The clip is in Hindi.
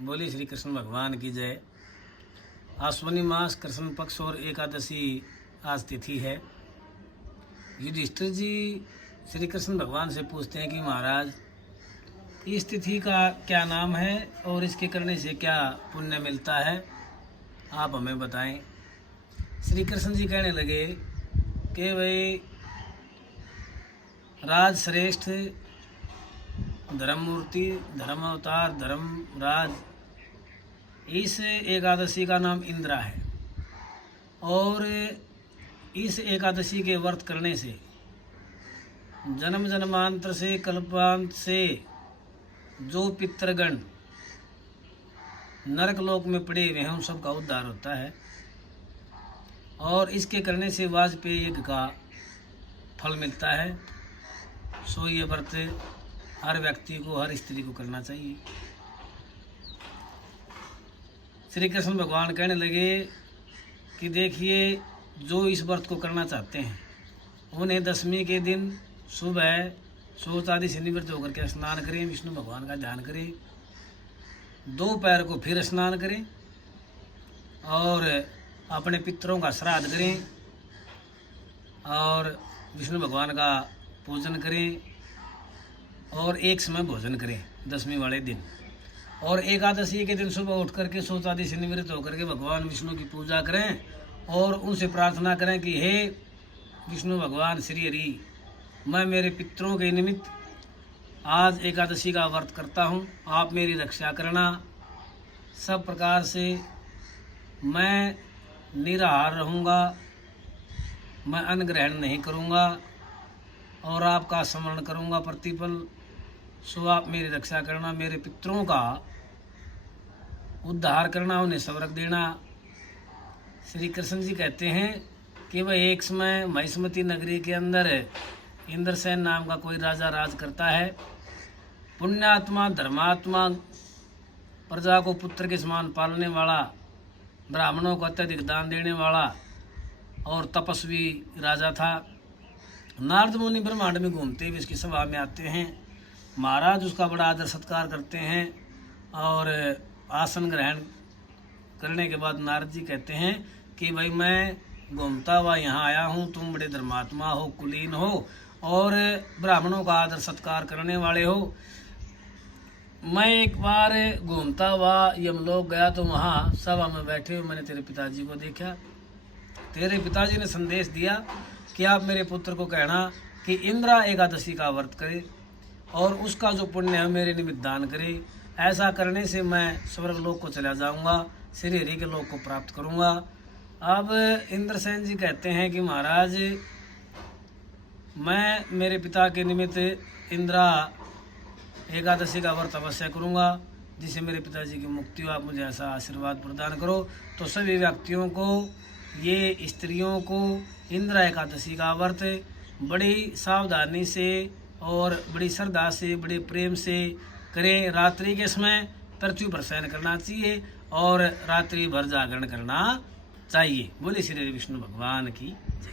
बोली श्री कृष्ण भगवान की जय। आश्विनी मास कृष्ण पक्ष और एकादशी आज तिथि है। युधिष्ठिर जी श्री कृष्ण भगवान से पूछते हैं कि महाराज इस तिथि का क्या नाम है और इसके करने से क्या पुण्य मिलता है, आप हमें बताएं। श्री कृष्ण जी कहने लगे कि भाई राज श्रेष्ठ, धर्म मूर्ति, धर्म अवतार, धर्म राज, इस एकादशी का नाम इंद्रा है। और इस एकादशी के व्रत करने से जन्म जन्मांतर से कल्पांत से जो पितृगण नरक लोक में पड़े हुए हैं उन सब का उद्धार होता है। और इसके करने से वाजपेयी यज्ञ का फल मिलता है। सो ये व्रत हर व्यक्ति को, हर स्त्री को करना चाहिए। श्री कृष्ण भगवान कहने लगे कि देखिए, जो इस व्रत को करना चाहते हैं उन्हें दशमी के दिन सुबह शौच आदि से निवृत्त होकर के स्नान करें, विष्णु भगवान का ध्यान करें, दोपहर को फिर स्नान करें और अपने पितरों का श्राद्ध करें और विष्णु भगवान का पूजन करें और एक समय भोजन करें दशमी वाले दिन। और एकादशी के दिन सुबह उठ करके शौच आदि से निवृत्त होकर के भगवान विष्णु की पूजा करें और उनसे प्रार्थना करें कि हे विष्णु भगवान श्री हरि, मैं मेरे पितरों के निमित्त आज एकादशी का व्रत करता हूँ, आप मेरी रक्षा करना। सब प्रकार से मैं निराहार रहूँगा, मैं अन्न ग्रहण नहीं करूँगा और आपका स्मरण करूँगा प्रतिपल। सो आप मेरी रक्षा करना, मेरे पितरों का उद्धार करना, उन्हें स्वर्ग देना। श्री कृष्ण जी कहते हैं कि वह एक समय महिष्मती नगरी के अंदर इंद्रसेन नाम का कोई राजा राज करता है। पुण्यात्मा, धर्मात्मा, प्रजा को पुत्र के समान पालने वाला, ब्राह्मणों को अत्यधिक दान देने वाला और तपस्वी राजा था। नारद मुनि ब्रह्मांड में घूमते हुए इसकी सभा में आते हैं। महाराज उसका बड़ा आदर सत्कार करते हैं और आसन ग्रहण करने के बाद नारद जी कहते हैं कि भाई मैं घूमता हुआ यहाँ आया हूँ, तुम बड़े धर्मात्मा हो, कुलीन हो और ब्राह्मणों का आदर सत्कार करने वाले हो। मैं एक बार घूमता हुआ यमलोक गया तो वहाँ सभा में बैठे हुए मैंने तेरे पिताजी को देखा। तेरे पिताजी ने संदेश दिया कि आप मेरे पुत्र को कहना कि इंद्रा एकादशी का व्रत करे और उसका जो पुण्य है मेरे निमित्त दान करे। ऐसा करने से मैं स्वर्ग लोक को चला जाऊंगा, श्री हरि के लोक को प्राप्त करूंगा। अब इंद्रसेन जी कहते हैं कि महाराज मैं मेरे पिता के निमित्त इंद्रा एकादशी का व्रत अवश्य करूंगा, जिससे मेरे पिताजी की मुक्ति हो। आप मुझे ऐसा आशीर्वाद प्रदान करो। तो सभी व्यक्तियों को, ये स्त्रियों को इंद्रा एकादशी का व्रत बड़ी सावधानी से और बड़ी श्रद्धा से, बड़े प्रेम से करें। रात्रि के समय पृथ्वी पर शयन करना चाहिए और रात्रि भर जागरण करना चाहिए। बोले श्री विष्णु भगवान की जय।